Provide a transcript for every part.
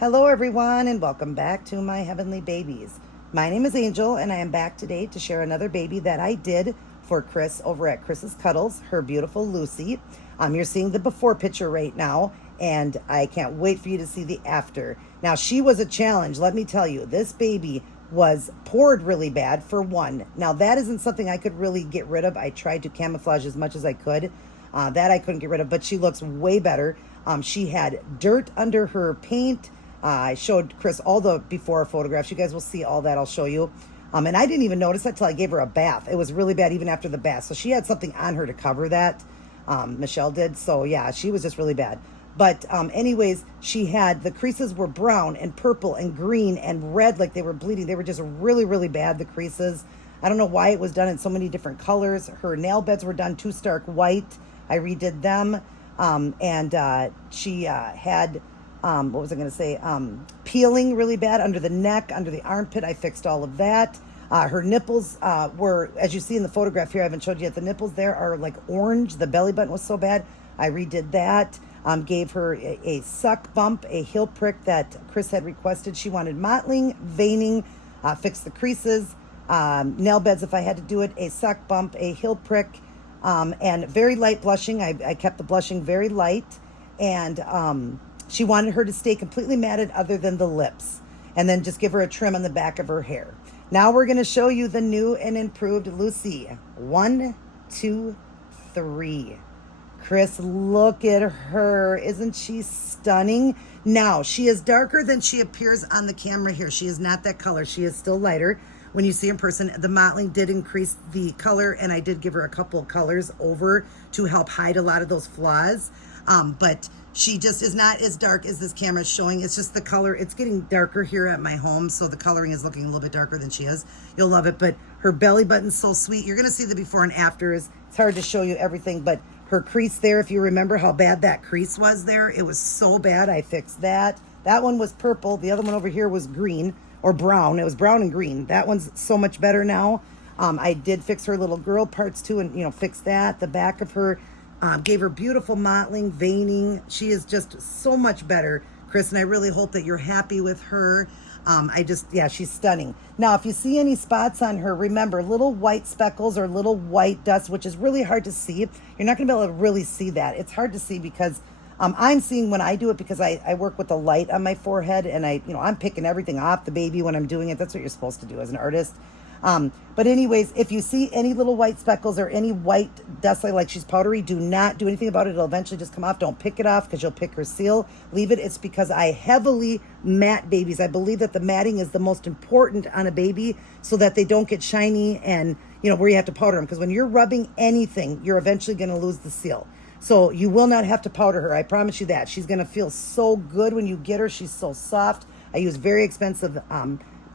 Hello, everyone, and welcome back to my heavenly babies. My name is Angel, and I am back today to share another baby that I did for Chris over at Chris's Cuddles, her beautiful Lucy. You're seeing the before picture right now, and I can't wait for you to see the after. Now, she was a challenge, let me tell you. This baby was poured really bad, for one. Now, that isn't something I could really get rid of. I tried to camouflage as much as I could. That I couldn't get rid of, but she looks way better. She had dirt under her paint. I showed Chris all the before photographs. You guys will see all that. I'll show you. And I didn't even notice that till I gave her a bath. It was really bad even after the bath. So she had something on her to cover that. Michelle did. So yeah, she was just really bad. But anyways, she had, the creases were brown and purple and green and red, like they were bleeding. They were just really, really bad, the creases. I don't know why it was done in so many different colors. Her nail beds were done too stark white. I redid them. She had... what was I going to say? Peeling really bad under the neck, under the armpit. I fixed all of that. Her nipples were, as you see in the photograph here, I haven't showed you yet. The nipples there are like orange. The belly button was so bad. I redid that. Gave her a suck bump, a heel prick that Chris had requested. She wanted mottling, veining, fix the creases, nail beds if I had to do it, a suck bump, a heel prick, and very light blushing. I kept the blushing very light. And she wanted her to stay completely matted other than the lips, and then just give her a trim on the back of her hair. Now we're going to show you the new and improved Lucy. 1, 2, 3. Chris, look at her. Isn't she stunning? Now, she is darker than she appears on the camera here. She is not that color. She is still lighter. When you see in person, the mottling did increase the color, and I did give her a couple of colors over to help hide a lot of those flaws. But she just is not as dark as this camera is showing. It's just the color. It's getting darker here at my home, so the coloring is looking a little bit darker than she is. You'll love it. But her belly button's so sweet. You're going to see the before and afters. It's hard to show you everything, but her crease there, if you remember how bad that crease was there, it was so bad. I fixed that. That one was purple. The other one over here was green or brown. It was brown and green. That one's so much better now. I did fix her little girl parts too, and fix that. The back of her, gave her beautiful mottling, veining. She is just so much better, Chris, and I really hope that you're happy with her. She's stunning. Now, if you see any spots on her, remember, little white speckles or little white dust, which is really hard to see. You're not going to be able to really see that. It's hard to see because I'm seeing when I do it, because I work with the light on my forehead, and I'm picking everything off the baby when I'm doing it. That's what you're supposed to do as an artist. But anyways, if you see any little white speckles or any white dust like she's powdery, do not do anything about it. It'll eventually just come off. Don't pick it off because you'll pick her seal. Leave it. It's because I heavily mat babies. I believe that the matting is the most important on a baby so that they don't get shiny and, where you have to powder them. Because when you're rubbing anything, you're eventually going to lose the seal. So you will not have to powder her. I promise you that. She's going to feel so good when you get her. She's so soft. I use very expensive,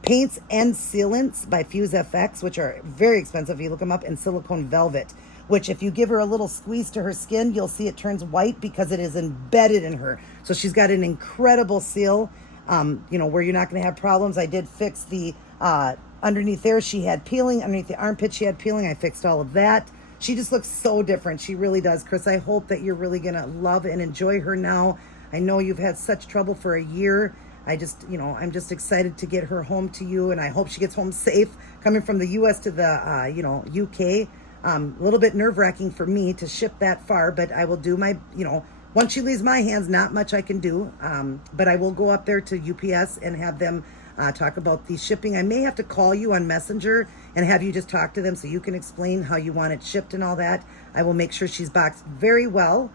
paints and sealants by Fuse FX, which are very expensive. You look them up, and silicone velvet, which if you give her a little squeeze to her skin, you'll see it turns white because it is embedded in her. So she's got an incredible seal, where you're not going to have problems. I did fix the underneath there. She had peeling. Underneath the armpit, she had peeling. I fixed all of that. She just looks so different. She really does. Chris, I hope that you're really going to love and enjoy her now. I know you've had such trouble for a year. I'm just excited to get her home to you, and I hope she gets home safe. Coming from the U.S. to the, UK, a little bit nerve-wracking for me to ship that far, but I will do my, once she leaves my hands, not much I can do, but I will go up there to UPS and have them talk about the shipping. I may have to call you on Messenger and have you just talk to them so you can explain how you want it shipped and all that. I will make sure she's boxed very well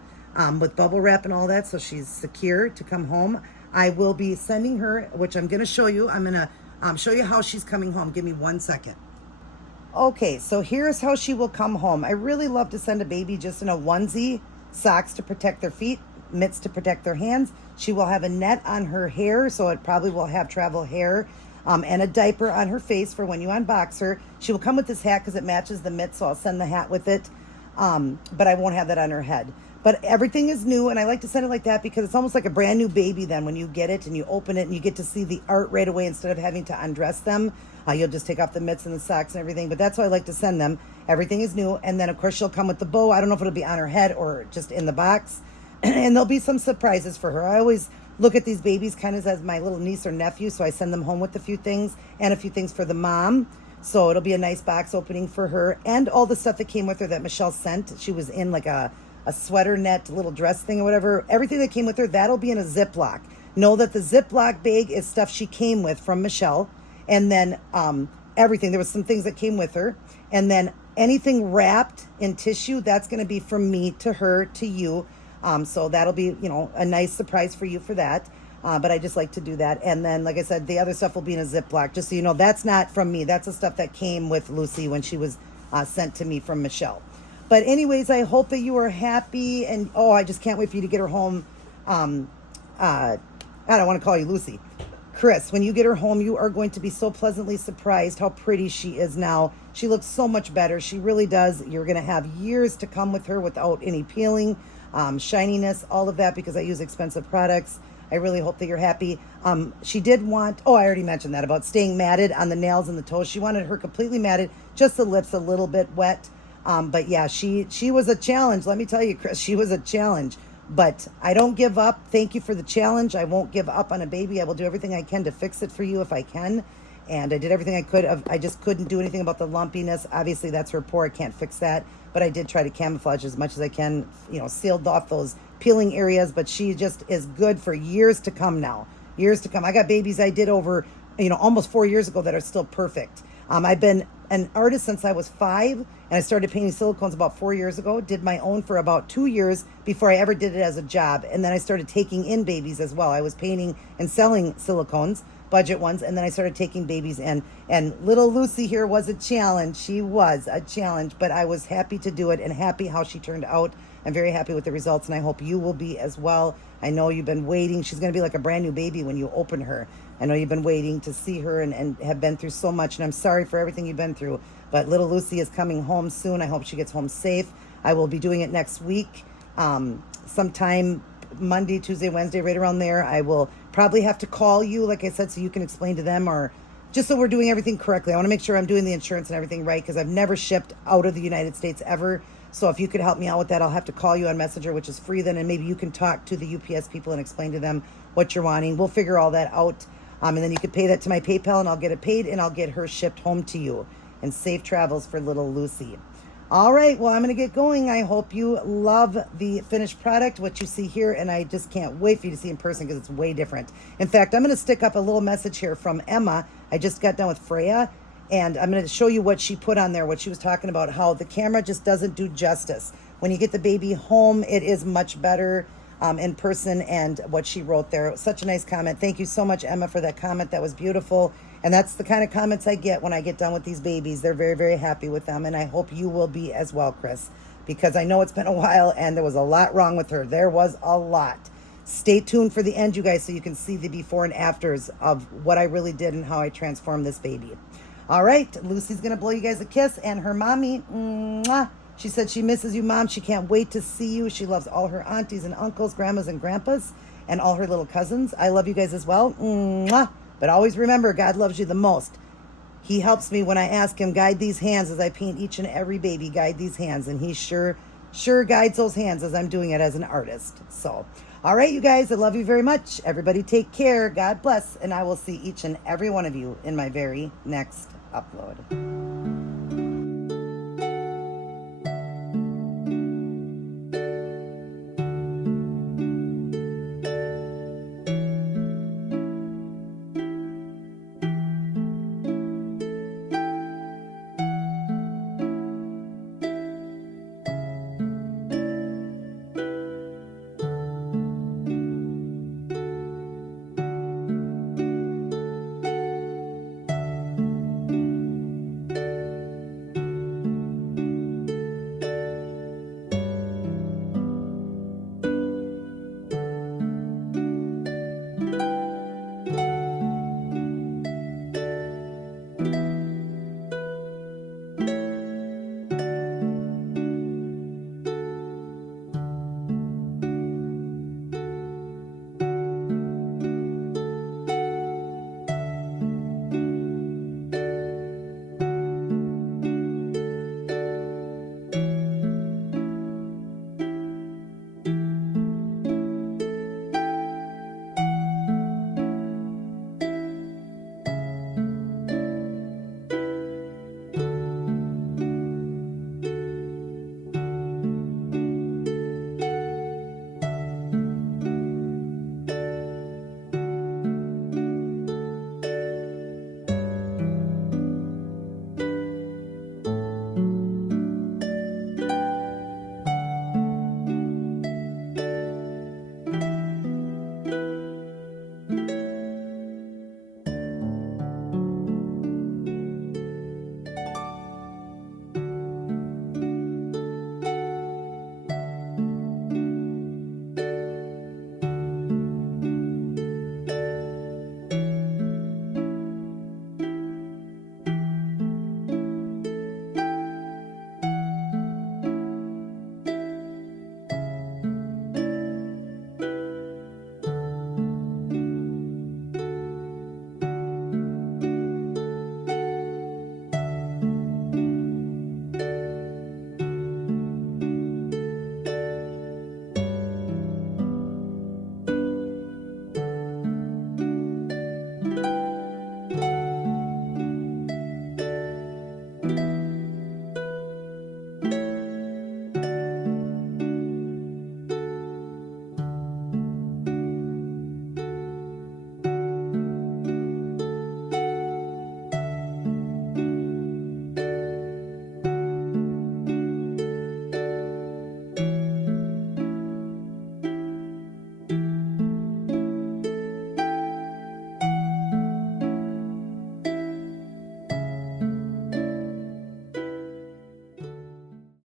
with bubble wrap and all that, so she's secure to come home. I will be sending her, which I'm going to show you. I'm going to show you how she's coming home. Give me 1 second. Okay, so here's how she will come home. I really love to send a baby just in a onesie, socks to protect their feet, mitts to protect their hands. She will have a net on her hair, so it probably will have travel hair, and a diaper on her face for when you unbox her. She will come with this hat because it matches the mitt, so I'll send the hat with it, but I won't have that on her head. But everything is new, and I like to send it like that because it's almost like a brand new baby then when you get it and you open it and you get to see the art right away instead of having to undress them. You'll just take off the mitts and the socks and everything, but that's why I like to send them. Everything is new, and then of course she'll come with the bow. I don't know if it'll be on her head or just in the box, and there'll be some surprises for her. I always look at these babies kind of as my little niece or nephew. So I send them home with a few things and a few things for the mom. So it'll be a nice box opening for her, and all the stuff that came with her that Michelle sent. She was in like a sweater net little dress thing or whatever. Everything that came with her, that'll be in a Ziploc. Know that the Ziploc bag is stuff she came with from Michelle. And then everything, there was some things that came with her. And then anything wrapped in tissue, that's going to be from me to her to you. So that'll be, a nice surprise for you for that. But I just like to do that. And then, like I said, the other stuff will be in a Ziploc, just so you know, that's not from me. That's the stuff that came with Lucy when she was sent to me from Michelle. But anyways, I hope that you are happy. And, I just can't wait for you to get her home. I don't want to call you Lucy. Chris, when you get her home, you are going to be so pleasantly surprised how pretty she is now. She looks so much better. She really does. You're going to have years to come with her without any peeling, shininess, all of that, because I use expensive products. I really hope that you're happy. She did want, I already mentioned that about staying matted on the nails and the toes. She wanted her completely matted, just the lips a little bit wet. But yeah, she was a challenge. Let me tell you, Chris, she was a challenge. But I don't give up. Thank you for the challenge. I won't give up on a baby. I will do everything I can to fix it for you if I can. And I did everything I could. I just couldn't do anything about the lumpiness. Obviously, that's her pore. I can't fix that. But I did try to camouflage as much as I can, sealed off those peeling areas. But she just is good for years to come now. Years to come. I got babies I did over, almost 4 years ago that are still perfect. I've been an artist since I was 5, and I started painting silicones about 4 years ago. Did my own for about 2 years before I ever did it as a job. And then I started taking in babies as well. I was painting and selling silicones, budget ones, and then I started taking babies in. And little Lucy here was a challenge. She was a challenge, but I was happy to do it and happy how she turned out. I'm very happy with the results, and I hope you will be as well. I know you've been waiting. She's going to be like a brand new baby when you open her. I know you've been waiting to see her and have been through so much, and I'm sorry for everything you've been through. But little Lucy is coming home soon. I hope she gets home safe. I will be doing it next week, sometime Monday, Tuesday, Wednesday, right around there. I will probably have to call you, like I said, so you can explain to them, or just so we're doing everything correctly. I want to make sure I'm doing the insurance and everything right, because I've never shipped out of the United States ever. So if you could help me out with that, I'll have to call you on Messenger, which is free then, and maybe you can talk to the UPS people and explain to them what you're wanting. We'll figure all that out. And then you could pay that to my PayPal, and I'll get it paid, and I'll get her shipped home to you. And safe travels for little Lucy. All right, well, I'm going to get going. I hope you love the finished product, what you see here, and I just can't wait for you to see in person because it's way different. In fact, I'm going to stick up a little message here from Emma. I just got done with Freya, and I'm going to show you what she put on there, what she was talking about, how the camera just doesn't do justice. When you get the baby home, it is much better in person, and what she wrote there. Such a nice comment. Thank you so much, Emma, for that comment. That was beautiful. And that's the kind of comments I get when I get done with these babies. They're very, very happy with them. And I hope you will be as well, Chris, because I know it's been a while and there was a lot wrong with her. There was a lot. Stay tuned for the end, you guys, so you can see the before and afters of what I really did and how I transformed this baby. All right, Lucy's going to blow you guys a kiss. And her mommy, mwah, she said she misses you, Mom. She can't wait to see you. She loves all her aunties and uncles, grandmas and grandpas, and all her little cousins. I love you guys as well. Mwah. But always remember, God loves you the most. He helps me when I ask him, guide these hands as I paint each and every baby, guide these hands. And he sure guides those hands as I'm doing it as an artist. So, all right, you guys, I love you very much. Everybody take care. God bless. And I will see each and every one of you in my very next upload.